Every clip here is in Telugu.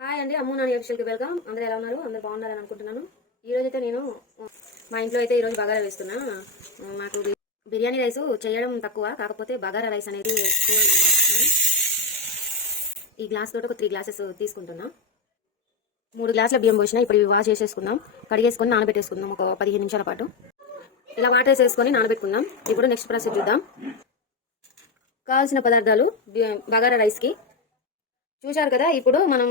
హాయ్ అండి అమ్ము నాని అఫిషియల్కి వెల్కమ్ అందరూ ఎలా ఉన్నారు? అందరు బాగున్నారని అనుకుంటున్నాను. ఈ అయితే నేను మా ఇంట్లో అయితే ఈరోజు బగారా వేస్తున్నా. మాకు బిర్యానీ రైస్ చేయడం తక్కువ కాకపోతే బగారా రైస్ అనేది ఎక్కువ ఈ గ్లాస్ తోటి ఒక త్రీ గ్లాసెస్ తీసుకుంటున్నా. మూడు గ్లాసుల బియ్యం పోసిన ఇప్పుడు ఇవి వాష్ చేసేసుకుందాం. కడిగేసుకొని నానబెట్టేసుకుందాం ఒక పదిహేను నిమిషాల పాటు. ఇలా వాటర్ వేసేసుకొని నానబెట్టుకుందాం. ఇప్పుడు నెక్స్ట్ ప్రాసెస్ చూద్దాం. కావాల్సిన పదార్థాలు బగారా రైస్కి. చూశారు కదా ఇప్పుడు మనం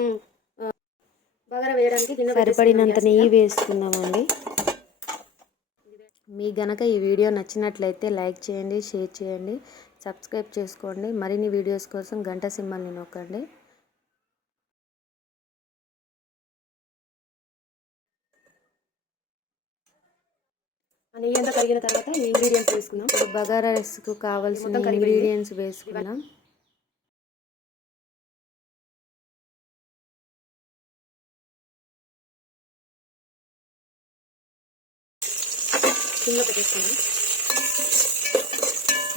ఆ, బగారా వేయడానికి గిన్నె సరిపడినంత నెయ్యి వేసుకుందామండి మీ గనక ఈ వీడియో నచ్చినట్లయితే లైక్ చేయండి షేర్ చేయండి సబ్స్క్రైబ్ చేసుకోండి మరిన్ని వీడియోస్ కోసం గంట సింబల్ని నొక్కండి. నెయ్యి అంతా కరిగిన తర్వాత ఈ ఇంగ్రీడియంట్స్ వేసుకుందాం. ఇప్పుడు బగారా రైస్కు కావాల్సిన. ఇంగ్రీడియంట్స్ వేసుకుందాం. సిమ్లో పెట్టేసుకున్నాం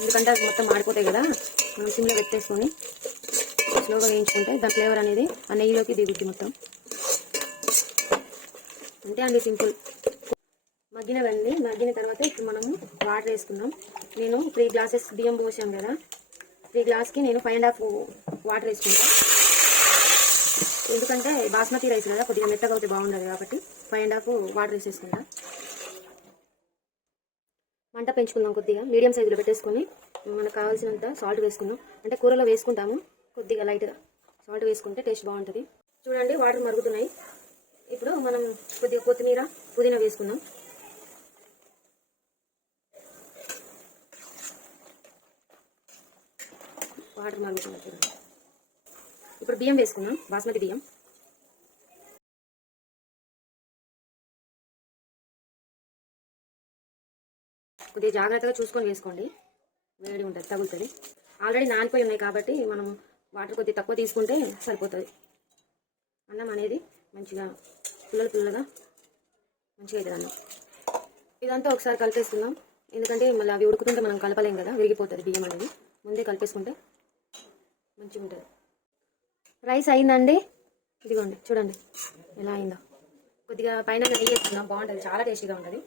ఎందుకంటే అది మొత్తం మాడిపోతాయి కదా మనం సిమ్లో పెట్టేసుకొని స్లోగా వేయించుకుంటే దాని ఫ్లేవర్ అనేది ఆ నెయ్యిలోకి దిగుద్ది మొత్తం. అంతే అండి సింపుల్. మగ్గినవండి మగ్గిన తర్వాత ఇప్పుడు మనము వాటర్ వేసుకుందాం. నేను త్రీ గ్లాసెస్ బియ్యం పోసాం కదా త్రీ గ్లాస్కి నేను ఫైవ్ అండ్ హాఫ్ వాటర్ వేసుకుంటాను ఎందుకంటే బాస్మతి రైస్ కదా కొద్దిగా మెత్తగా అవుతే బాగుండదు కాబట్టి ఫైవ్ అండ్ హాఫ్ వాటర్ వేసేసుకుంటా. మంట పెంచుకుందాం కొద్దిగా. మీడియం సైజులో పెట్టేసుకొని మనకు కావాల్సినంత సాల్ట్ వేసుకుందాం. అంటే కూరలో వేసుకుంటాము కొద్దిగా లైట్గా సాల్ట్ వేసుకుంటే టేస్ట్ బాగుంటుంది. చూడండి వాటర్ మరుగుతున్నాయి. ఇప్పుడు మనం కొద్దిగా కొత్తిమీర పుదీనా వేసుకుందాం. వాటర్ మరుగుతున్నాయి ఇప్పుడు బియ్యం వేసుకుందాం. బాస్మతి బియ్యం. కొద్దిగా జాగ్రత్తగా చూసుకొని వేసుకోండి. వేడి ఉంటుంది తగులుతుంది. ఆల్రెడీ నానిపోయి ఉన్నాయి కాబట్టి మనం వాటర్ కొద్దిగా తక్కువ తీసుకుంటే సరిపోతుంది. అన్నం అనేది మంచిగా పుల్లలు పుల్లగా మంచిగా అవుతుంది అన్నం. ఇదంతా ఒకసారి కలిపేసుకుందాం. ఎందుకంటే మళ్ళీ అవి ఉడుకుతుంటే మనం కలపలేం కదా విరిగిపోతుంది బియ్యం అనేది. ముందే కలిపేసుకుంటే మంచిగా ఉంటుంది. రైస్ అయిందండి? ఇదిగోండి చూడండి. ఎలా అయిందో. కొద్దిగా పైన నెయ్యి వేసుకుందాం బాగుంటుంది చాలా టేస్టీగా ఉంటుంది.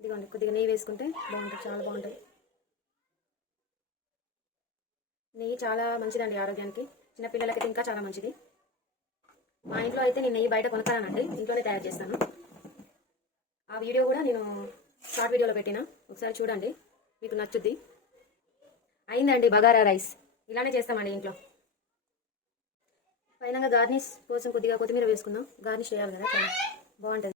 ఇదిగోండి కొద్దిగా నెయ్యి వేసుకుంటే బాగుంటుంది చాలా బాగుంటుంది. నెయ్యి చాలా మంచిదండి ఆరోగ్యానికి. చిన్నపిల్లలకైతే ఇంకా చాలా మంచిది. మా ఇంట్లో అయితే నేను నెయ్యి బయట కొనుక్కానండి ఇంట్లోనే తయారు చేస్తాను. ఆ వీడియో కూడా నేను షార్ట్ వీడియోలో పెట్టిన ఒకసారి చూడండి మీకు నచ్చుద్ది. అయిందండి బగారా రైస్ ఇలానే చేస్తామండి ఇంట్లో. పైన గార్నిష్ కోసం కొద్దిగా కొత్తిమీర వేసుకుందాం గార్నిష్ చేయాలి కదా బాగుంటుంది.